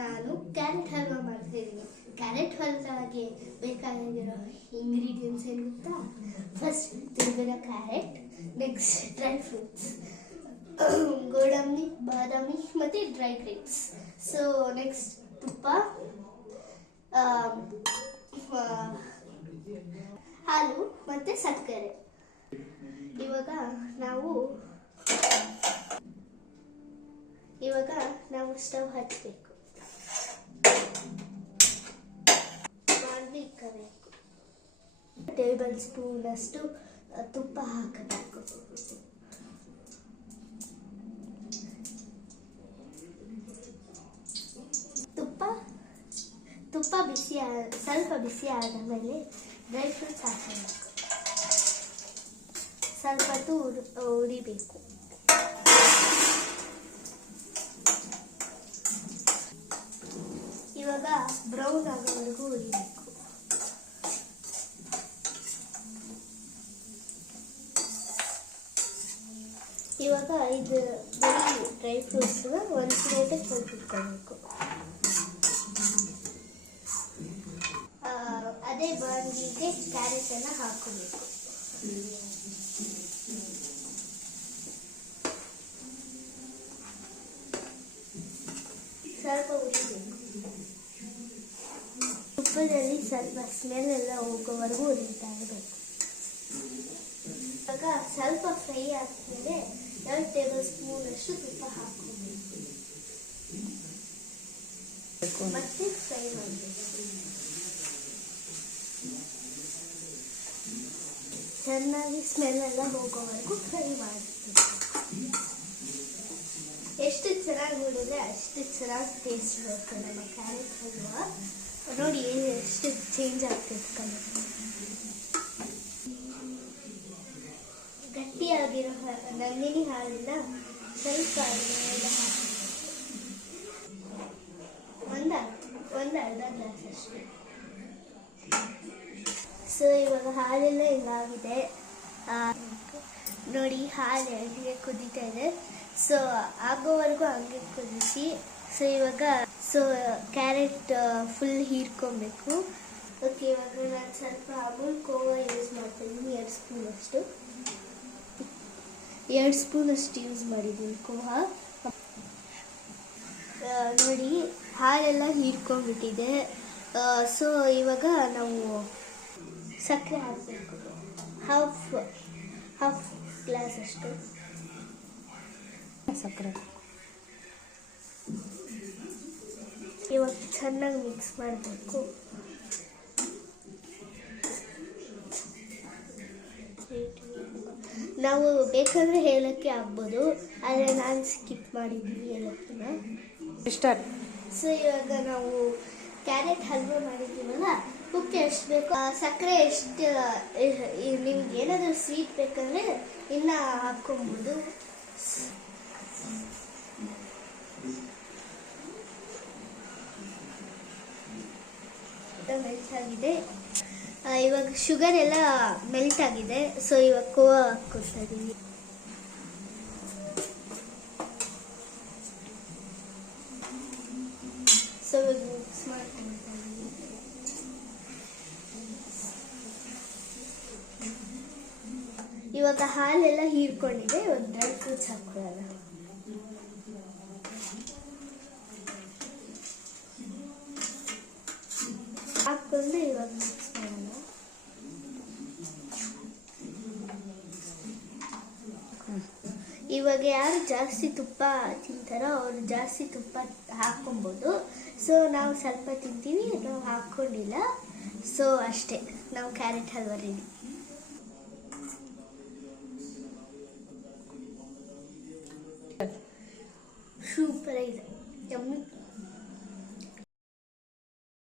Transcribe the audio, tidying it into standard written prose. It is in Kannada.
ನಾನು ಕ್ಯಾರೆಟ್ ಹಲ್ವಾ ಮಾಡ್ತಿದ್ದೀನಿ. ಕ್ಯಾರೆಟ್ ಹಲ್ವಾಗೆ ಬೇಕಾಗಿರೋ ಇಂಗ್ರೀಡಿಯೆಂಟ್ಸ್ ಏನು ಗೊತ್ತಾ? ಫಸ್ಟ್ ತುರಿದ ಕ್ಯಾರೆಟ್, ನೆಕ್ಸ್ಟ್ ಡ್ರೈ ಫ್ರೂಟ್ಸ್, ಗೋಡಂಬಿ, ಬಾದಾಮಿ ಮತ್ತು ಡ್ರೈ ಗ್ರೇಪ್ಸ್. ಸೊ ನೆಕ್ಸ್ಟ್ ತುಪ್ಪ, ಹಾಲು ಮತ್ತು ಸಕ್ಕರೆ. ಇವಾಗ ನಾವು ಸ್ಟವ್ ಹಚ್ಚಬೇಕು, ಬಾಣಲಿ ಇಕ್ಕಬೇಕು, ಟೇಬಲ್ ಸ್ಪೂನ್ ಅಷ್ಟು ತುಪ್ಪ ಹಾಕಬೇಕು. ತುಪ್ಪ ಸ್ವಲ್ಪ ಬಿಸಿ ಆದ ಮೇಲೆ ಡ್ರೈ ಫ್ರೂಟ್ಸ್ ಹಾಕಬೇಕು. ಸ್ವಲ್ಪ ಹೊತ್ತು ಉರಿಬೇಕು. ಇವಾಗ ಬ್ರೌನ್ ಆಗೋವರೆಗೂ ಉರಿಬೇಕು. ಇವಾಗ ಇದು ಡ್ರೈ ಫ್ರೂಟ್ಸ್ ಒಂದು ಪ್ಲೇಟಿಗೆ ಕೊಟ್ಬಿಟ್ಕೊಳ್ಬೇಕು. ಅದೇ ಬಾಣಲಿಗೆ ಕ್ಯಾರೆಟನ್ನು ಹಾಕೋಬೇಕು. ಸ್ವಲ್ಪ ಉರಿಬೇಕು. ತುಪ್ಪದಲ್ಲಿ ಸ್ವಲ್ಪ ಸ್ಮೆಲ್ ಎಲ್ಲ ಹೋಗೋವರೆಗೂ ಉರಿತಾ ಇರಬೇಕು. ಇವಾಗ ಸ್ವಲ್ಪ ಫ್ರೈ ಆದ್ಮೇಲೆ 2 ಟೇಬಲ್ ಸ್ಪೂನ್ ಅಷ್ಟು ತುಪ್ಪ ಹಾಕೋಬೇಕು. ಮತ್ತೆ ಫ್ರೈ ಮಾಡಬೇಕು. ಚೆನ್ನಾಗಿ ಸ್ಮೆಲ್ ಎಲ್ಲ ಹೋಗೋವರೆಗೂ ಫ್ರೈ ಮಾಡಬೇಕು. ಎಷ್ಟು ಚೆನ್ನಾಗಿ ನೋಡಿದ್ರೆ ಅಷ್ಟು ಚೆನ್ನಾಗಿ ಟೇಸ್ಟ್ ಬರುತ್ತೆ ನಮ್ಮ ಕ್ಯಾರೆಟ್ ಹಲ್ವಾ. ನೋಡಿ ಎಷ್ಟು ಚೇಂಜ್ ಆಗ್ತದೆ ಕಲರ್. ಗಟ್ಟಿಯಾಗಿರೋ ನಂದಿನಿ ಹಾಲಿನ ಸ್ವಲ್ಪ ಒಂದು ಅರ್ಧ ಗ್ಲಾಸ್ ಅಷ್ಟು. ಸೊ ಇವಾಗ ಹಾಲೆಲ್ಲ ಹಿಂಗಾಗಿದೆ ನೋಡಿ. ಹಾಲು ಹೀಗೆ ಕುದೀತಾ ಇದೆ. ಸೊ ಆಗೋವರೆಗೂ ಹಂಗೆ ಕುದಿಸಿ. ಸೊ ಕ್ಯಾರೆಟ್ ಫುಲ್ ಹೀರ್ಕೊಬೇಕು. ಓಕೆ, ಇವಾಗ ನಾನು ಸ್ವಲ್ಪ ಅಮೂಲ್ ಕೋವಾ ಯೂಸ್ ಮಾಡ್ತಾಯಿದ್ದೀನಿ. 2 ಸ್ಪೂನಷ್ಟು ಯೂಸ್ ಮಾಡಿದ್ದೀನಿ ಕೋವಾ. ನೋಡಿ ಹಾಲೆಲ್ಲ ಹೀರ್ಕೊಂಡ್ಬಿಟ್ಟಿದೆ. ಸೊ ಇವಾಗ ನಾವು ಸಕ್ಕರೆ ಹಾಕಬೇಕು. ಹಾಫ್ ಗ್ಲಾಸ್ ಅಷ್ಟು ಸಕ್ಕರೆ. ಇವಾಗ ಚೆನ್ನಾಗಿ ಮಿಕ್ಸ್ ಮಾಡಬೇಕು. ನಾವು ಬೇಕಾದರೆ ಏಲಕ್ಕಿ ಹಾಕ್ಬೋದು, ಆದರೆ ನಾನು ಸ್ಕಿಪ್ ಮಾಡಿದ್ದೀನಿ ಏಲಕ್ಕಿನ. ಸೊ ಇವಾಗ ನಾವು ಕ್ಯಾರೆಟ್ ಹಲ್ವಾ ಮಾಡಿದ್ದೀವಲ್ಲ, ಉಪ್ಪು ಎಷ್ಟು ಬೇಕು, ಸಕ್ಕರೆ ಎಷ್ಟು, ನಿಮ್ಗೆ ಏನಾದರೂ ಸ್ವೀಟ್ ಬೇಕಂದರೆ ಇನ್ನು ಹಾಕ್ಕೊಬೋದು. ಮೆಲ್ಟ್ ಆಗಿದೆ. ಇವಾಗ ಶುಗರ್ ಎಲ್ಲ ಮೆಲ್ಟ್ ಆಗಿದೆ. ಸೊ ಇವಾಗ ಕೋವಾ ಹಾಕ್ಕೊಳ್ತಾ ಇದ್ದೀವಿ. ಸೊ ಮಿಕ್ಸ್ ಮಾಡ್ಕೊಳ್ತಾ ಇದ್ದೀವಿ. ಇವಾಗ ಹಾಲೆಲ್ಲ ಹೀರ್ಕೊಂಡಿದೆ. ಇವಾಗ ಡ್ರೈ ಫ್ರೂಟ್ಸ್ ಹಾಕೊಳ್ಳೋಣ. ಹಾಕ್ಕೊಂಡು ಇವಾಗ ಮಿಕ್ಸ್ ಮಾಡೋಣ. ಇವಾಗ ಯಾರು ಜಾಸ್ತಿ ತುಪ್ಪ ತಿಂತಾರೋ ಅವರು ಜಾಸ್ತಿ ತುಪ್ಪ ಹಾಕ್ಕೊಬೋದು. ಸೊ ನಾವು ಸ್ವಲ್ಪ ತಿಂತೀವಿ, ನಾವು ಹಾಕ್ಕೊಂಡಿಲ್ಲ. ಸೊ ಅಷ್ಟೇ, ನಾವು ಕ್ಯಾರೆಟ್ ಹಲ್ವಾ ರೆಡಿ. ಸೂಪರ್ ಆಗಿದೆ, ಯಮ್ಮಿ.